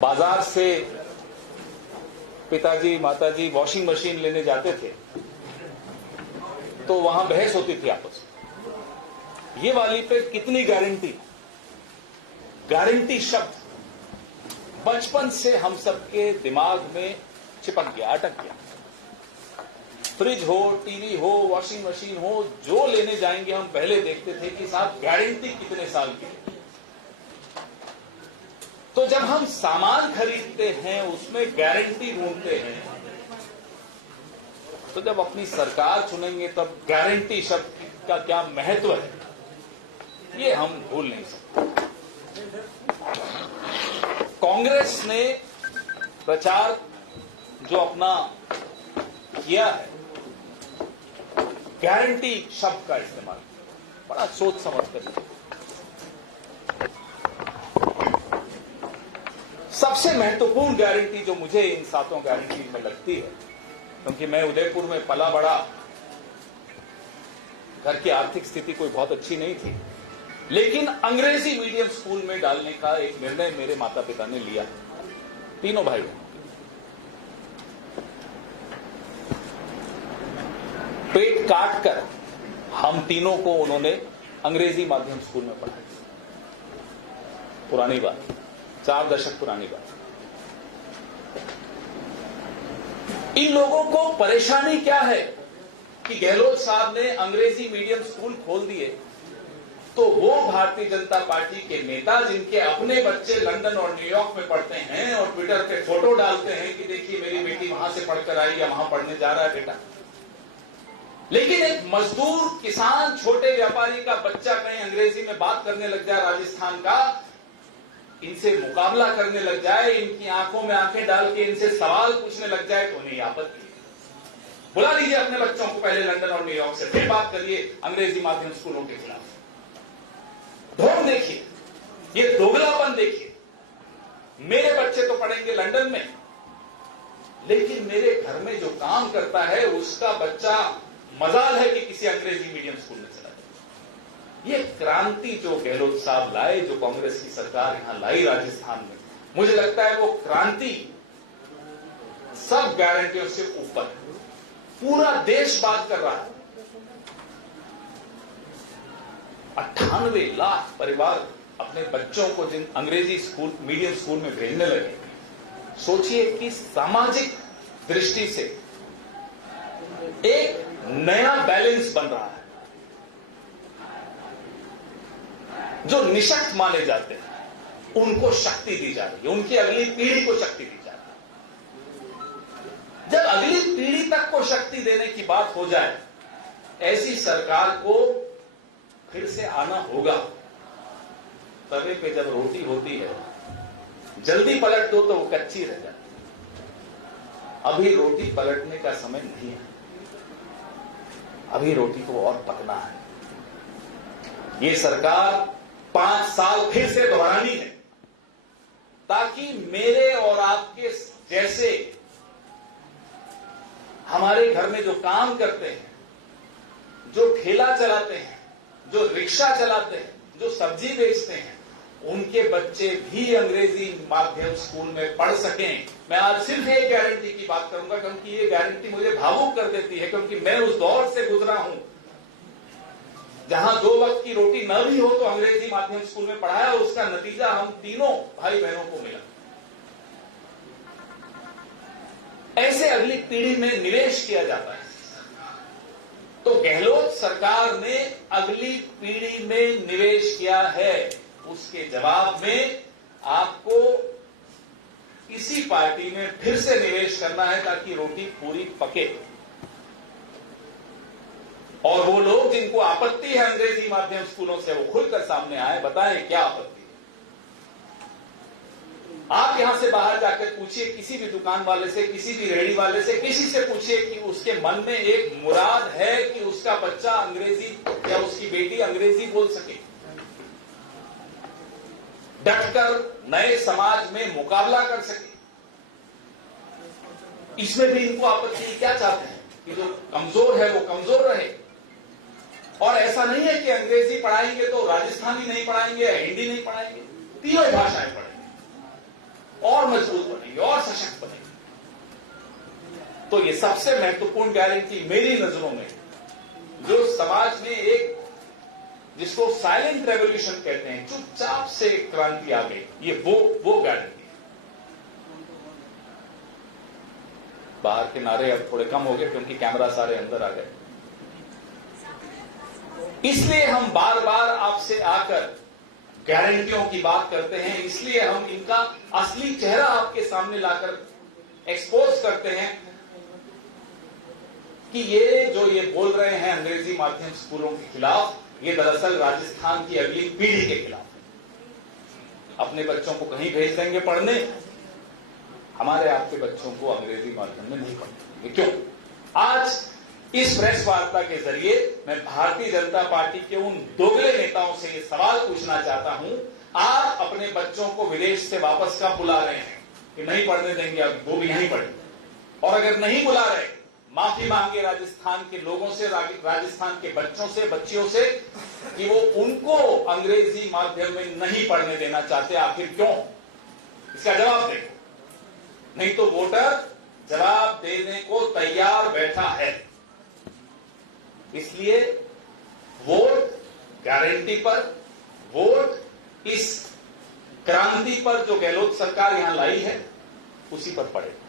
बाजार से पिताजी माताजी वॉशिंग मशीन लेने जाते थे तो वहां बहस होती थी आपस में, ये वाली पे कितनी गारंटी। गारंटी शब्द बचपन से हम सबके दिमाग में चिपक गया, अटक गया। फ्रिज हो, टीवी हो, वॉशिंग मशीन हो, जो लेने जाएंगे हम पहले देखते थे कि साहब गारंटी कितने साल की है। तो जब हम सामान खरीदते हैं उसमें गारंटी ढूंढते हैं, तो जब अपनी सरकार चुनेंगे तब गारंटी शब्द का क्या महत्व है ये हम भूल नहीं सकते। कांग्रेस ने प्रचार जो अपना किया है, गारंटी शब्द का इस्तेमाल बड़ा सोच समझ कर। सबसे महत्वपूर्ण गारंटी जो मुझे इन सातों गारंटी में लगती है, क्योंकि मैं उदयपुर में पला बड़ा, घर की आर्थिक स्थिति कोई बहुत अच्छी नहीं थी, लेकिन अंग्रेजी मीडियम स्कूल में डालने का एक निर्णय मेरे माता पिता ने लिया, तीनों भाई बहन। पेट काट कर हम तीनों को उन्होंने अंग्रेजी माध्यम स्कूल में पढ़ाया। पुरानी बात, 4 दशक पुरानी बात। इन लोगों को परेशानी क्या है कि गहलोत साहब ने अंग्रेजी मीडियम स्कूल खोल दिए, तो वो भारतीय जनता पार्टी के नेता जिनके अपने बच्चे लंदन और न्यूयॉर्क में पढ़ते हैं और ट्विटर पे फोटो डालते हैं कि देखिए मेरी बेटी वहां से पढ़कर आई या वहां पढ़ने जा रहा है बेटा, लेकिन एक मजदूर, किसान, छोटे व्यापारी का बच्चा कहीं अंग्रेजी में बात करने लग जाए, राजस्थान का, इनसे मुकाबला करने लग जाए, इनकी आंखों में आंखें डाल के इनसे सवाल पूछने लग जाए, तो नहीं आपत्ति। बुला लीजिए अपने बच्चों को पहले लंदन और न्यूयॉर्क से, फिर बात करिए अंग्रेजी माध्यम स्कूलों के खिलाफ। ढोंग देखिए, ये दोगलापन देखिए। मेरे बच्चे तो पढ़ेंगे लंदन में, लेकिन मेरे घर में जो काम करता है उसका बच्चा मजाल है कि किसी अंग्रेजी मीडियम स्कूल में चला जाए। ये क्रांति जो गहलोत साहब लाए, जो कांग्रेस की सरकार यहां लाई राजस्थान में, मुझे लगता है वो क्रांति सब गारंटियों से ऊपर है। पूरा देश बात कर रहा है। 98 लाख परिवार अपने बच्चों को जिन अंग्रेजी स्कूल, मीडियम स्कूल में भेजने लगे, सोचिए कि सामाजिक दृष्टि से एक नया बैलेंस बन रहा है। जो निशक्त माने जाते हैं उनको शक्ति दी जा रही है, उनकी अगली पीढ़ी को शक्ति दी जा रही है। जब अगली पीढ़ी तक को शक्ति देने की बात हो जाए, ऐसी सरकार को फिर से आना होगा। तवे पे जब रोटी होती है, जल्दी पलट दो तो वो कच्ची रह जाती है। अभी रोटी पलटने का समय नहीं है, अभी रोटी को और पकना है। ये सरकार 5 साल फिर से दोहरानी है, ताकि मेरे और आपके जैसे हमारे घर में जो काम करते हैं, जो ठेला चलाते हैं, जो रिक्शा चलाते हैं, जो सब्जी बेचते हैं, उनके बच्चे भी अंग्रेजी माध्यम स्कूल में पढ़ सकें। मैं आज सिर्फ एक गारंटी की बात करूंगा, क्योंकि ये गारंटी मुझे भावुक कर देती है, क्योंकि मैं उस दौर से गुजरा हूं जहां 2 वक्त की रोटी न भी हो तो अंग्रेजी माध्यम स्कूल में पढ़ाया, और उसका नतीजा हम तीनों भाई बहनों को मिला। ऐसे अगली पीढ़ी में निवेश किया जाता है। तो गहलोत सरकार ने अगली पीढ़ी में निवेश किया है, उसके जवाब में आपको इसी पार्टी में फिर से निवेश करना है, ताकि रोटी पूरी पके। और वो लोग जिनको आपत्ति है अंग्रेजी माध्यम स्कूलों से, वो खुलकर सामने आए, बताएं क्या आपत्ति है। आप यहां से बाहर जाकर पूछिए किसी भी दुकान वाले से, किसी भी रेहड़ी वाले से, किसी से पूछिए कि उसके मन में एक मुराद है कि उसका बच्चा अंग्रेजी या उसकी बेटी अंग्रेजी बोल सके, डटकर नए समाज में मुकाबला कर सके। इसमें भी इनको आपत्ति क्या चाहते हैं कि जो कमजोर है वो कमजोर रहे। और ऐसा नहीं है कि अंग्रेजी पढ़ाएंगे तो राजस्थानी नहीं पढ़ाएंगे या हिंदी नहीं पढ़ाएंगे, तीनों भाषाएं पढ़ेंगे। और मजबूत बनेगी और सशक्त बनेगी। तो ये सबसे महत्वपूर्ण गारंटी मेरी नजरों में, जो समाज में एक जिसको साइलेंट रेवोल्यूशन कहते हैं, चुपचाप से क्रांति आ गई, ये वो गारंटी है। बाहर के नारे अब थोड़े कम हो गए क्योंकि कैमरा सारे अंदर आ गए, इसलिए हम बार बार आपसे आकर गारंटियों की बात करते हैं, इसलिए हम इनका असली चेहरा आपके सामने लाकर एक्सपोज करते हैं कि ये बोल रहे हैं अंग्रेजी माध्यम स्कूलों के खिलाफ, ये दरअसल राजस्थान की अगली पीढ़ी के खिलाफ है। अपने बच्चों को कहीं भेज देंगे पढ़ने, हमारे आपके बच्चों को अंग्रेजी माध्यम में नहीं पढ़ेंगे। क्यों? आज इस प्रेस वार्ता के जरिए मैं भारतीय जनता पार्टी के उन दोगले नेताओं से ये सवाल पूछना चाहता हूं, आप अपने बच्चों को विदेश से वापस कब बुला रहे हैं कि नहीं पढ़ने देंगे, अब वो भी यहीं पढ़ेंगे? और अगर नहीं बुला रहे, माफी मांगे राजस्थान के लोगों से, राजस्थान के बच्चों से, बच्चियों से कि वो उनको अंग्रेजी माध्यम में नहीं पढ़ने देना चाहते। आखिर क्यों? इसका जवाब दें, नहीं तो वोटर जवाब देने को तैयार बैठा है। इसलिए वोट गारंटी पर, वोट इस क्रांति पर जो गहलोत सरकार यहां लाई है, उसी पर पड़ेगा।